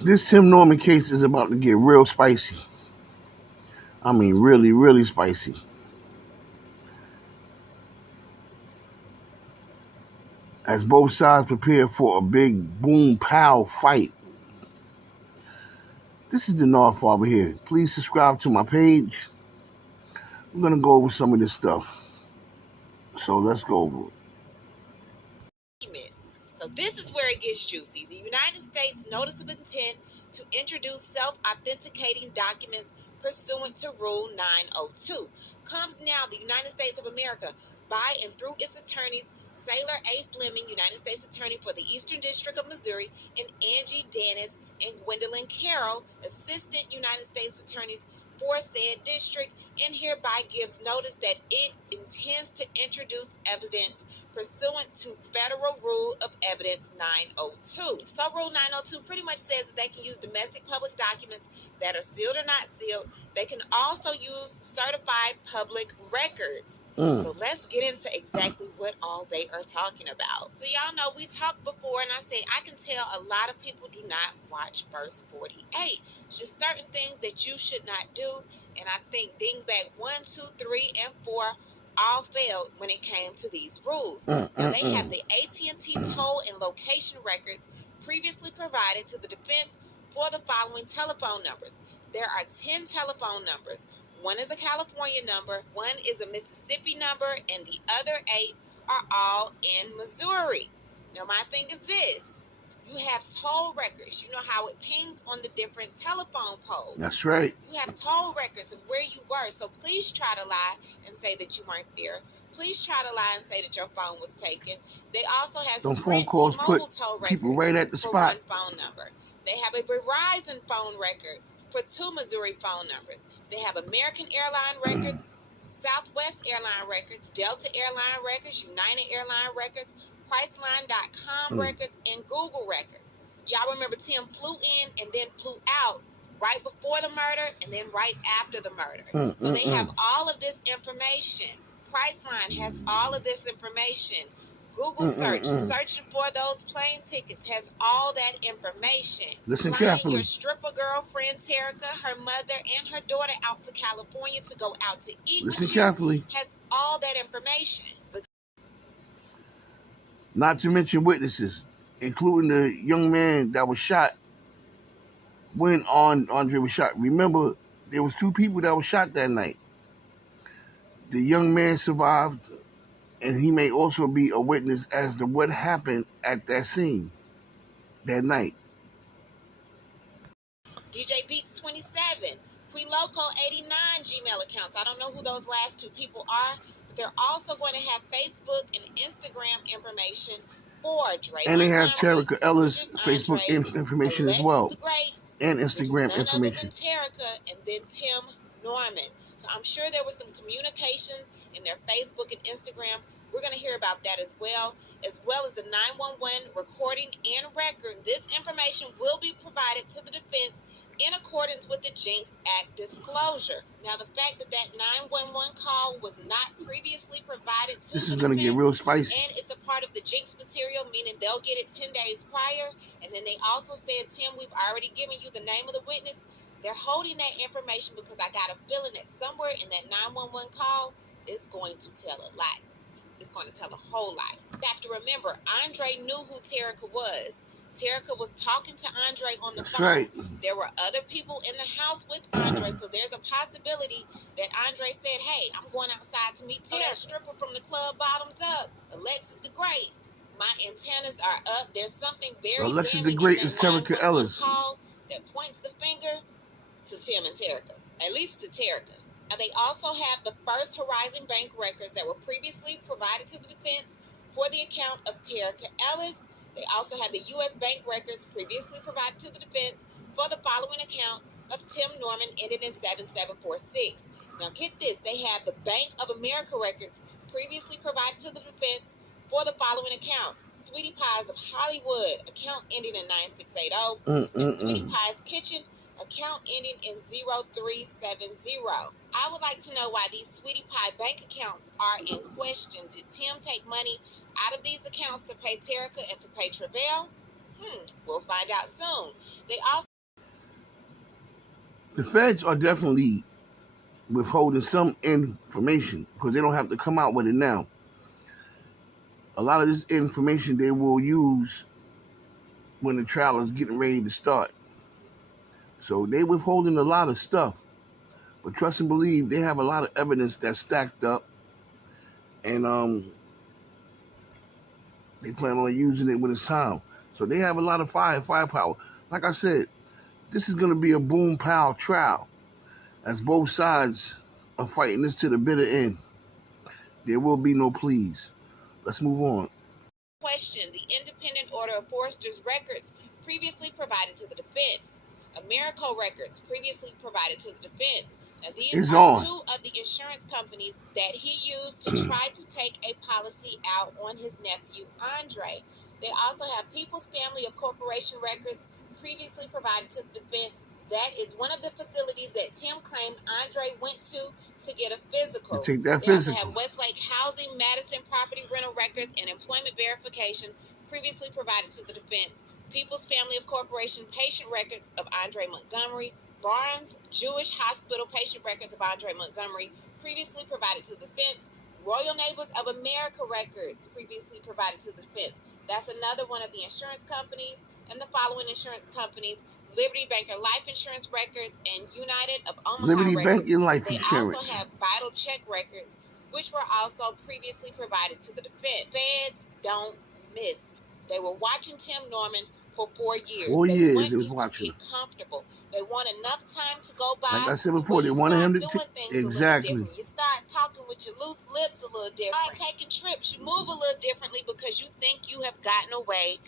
This Tim Norman case is about to get real spicy. I mean, really, really spicy. As both sides prepare for a big boom pow fight. This is the North Farmer here. Please subscribe to my page. I'm gonna go over some of this stuff. So let's go over it. So this is where it gets juicy. The United States Notice of Intent to introduce self-authenticating documents pursuant to Rule 902 comes now. The United States of America, by and through its attorneys, Sailor A. Fleming, United States Attorney for the Eastern District of Missouri, and Angie Dennis and Gwendolyn Carroll, Assistant United States Attorneys for said district, and hereby gives notice that it intends to introduce evidence pursuant to Federal Rule of Evidence 902. So Rule 902 pretty much says that they can use domestic public documents that are sealed or not sealed. They can also use certified public records. So let's get into exactly what all they are talking about. So y'all know we talked before, and I said I can tell a lot of people do not watch verse 48. It's just certain things that you should not do. And I think dingbat 1, 2, 3, and 4 all failed when it came to these rules. Now they have the AT&T toll and location records previously provided to the defense for the following telephone numbers. There are 10 telephone numbers. One is a California number, one is a Mississippi number, and the other 8 are all in Missouri. Now my thing is this. You have toll records. You know how it pings on the different telephone poles. That's right. You have toll records of where you were. So please try to lie and say that you weren't there. Please try to lie and say that your phone was taken. They also have Those phone Sprint calls T-Mobile put toll people records right at the for spot. one phone number. They have a Verizon phone record for 2 Missouri phone numbers. They have American Airline records, Southwest Airline records, Delta Airline records, United Airline records, Priceline.com records, and Google records. Y'all remember Tim flew in and then flew out right before the murder and then right after the murder. So they have all of this information. Priceline has all of this information. Google search, searching for those plane tickets, has all that information. Listen Flying carefully. your stripper girlfriend Terica, her mother, and her daughter out to California to go out to eat Listen with you carefully. has all that information. Not to mention witnesses, including the young man that was shot when Andre was shot. Remember, there was 2 people that were shot that night. The young man survived, and he may also be a witness as to what happened at that scene that night. DJ Beats 27, Quiloco 89 Gmail accounts. I don't know who those last 2 people are, but they're also going to have Facebook and Instagram information for Dre. And they have Terica Ellis' Facebook information as well. The Great, and Instagram none information. other than Terica and then Tim Norman. So I'm sure there was some communications in their Facebook and Instagram. We're going to hear about that as well as the 911 recording and record. This information will be provided to the defense in accordance with the Jinx Act disclosure. Now, the fact that that 911 call was not previously provided to this is going to get real spicy. And it's a part of the Jinx material, meaning they'll get it 10 days prior. And then they also said, Tim, we've already given you the name of the witness. They're holding that information because I got a feeling that somewhere in that 911 call, it's going to tell a lie. It's going to tell a whole lot. You have to remember, Andre knew who Terica was. Terica was talking to Andre on the phone. Right. There were other people in the house with Andre, so there's a possibility that Andre said, hey, I'm going outside to meet Terica. That stripper from the club bottoms up, Alexis the Great. My antennas are up. There's something very Alexis the Great is Terica Ellis. Call that points the finger to Tim and Terica, at least to Terica. And they also have the First Horizon Bank records that were previously provided to the defense for the account of Terica Ellis. They also have the U.S. Bank records previously provided to the defense for the following account of Tim Norman ended in 7746. Now get this, they have the Bank of America records previously provided to the defense for the following accounts. Sweetie Pie's of Hollywood, account ending in 9680, and Sweetie Pie's Kitchen, account ending in 0370. I would like to know why these Sweetie Pie bank accounts are in question. Did Tim take money out of these accounts to pay Terica and to pay Travell? We'll find out soon. They also The feds are definitely withholding some information because they don't have to come out with it now. A lot of this information they will use when the trial is getting ready to start. So they withholding a lot of stuff. But trust and believe, they have a lot of evidence that's stacked up, and they plan on using it when it's time. So they have a lot of firepower. Like I said, this is going to be a boom pow trial, as both sides are fighting this to the bitter end. There will be no pleas. Let's move on. question the independent order of foresters records previously provided to the defense. Americo records previously provided to the defense. Now, these It's are on. two of the insurance companies that he used to try to take a policy out on his nephew, Andre. They also have People's Family of Corporation records previously provided to the defense. That is one of the facilities that Tim claimed Andre went to get a To physical. take that They also physical. have Westlake Housing, Madison property rental records, and employment verification previously provided to the defense. People's Family of Corporation patient records of Andre Montgomery, Barnes Jewish Hospital patient records of Andre Montgomery previously provided to the defense. Royal Neighbors of America records previously provided to the defense. That's another one of the insurance companies, and the following insurance companies: Liberty Banker Life Insurance records and United of Omaha Liberty Bank records. and Life They also Insurance. have Vital Check records, which were also previously provided to the defense. Feds don't miss. They were watching Tim Norman for 4 years. 4 years Want it was you to watching get him. comfortable. They want enough time to go Like by I said to where before, they you wanted him start to doing things a little exactly. different. You start talking with your loose lips a little different. You start taking trips. You move a little differently because you think you have gotten away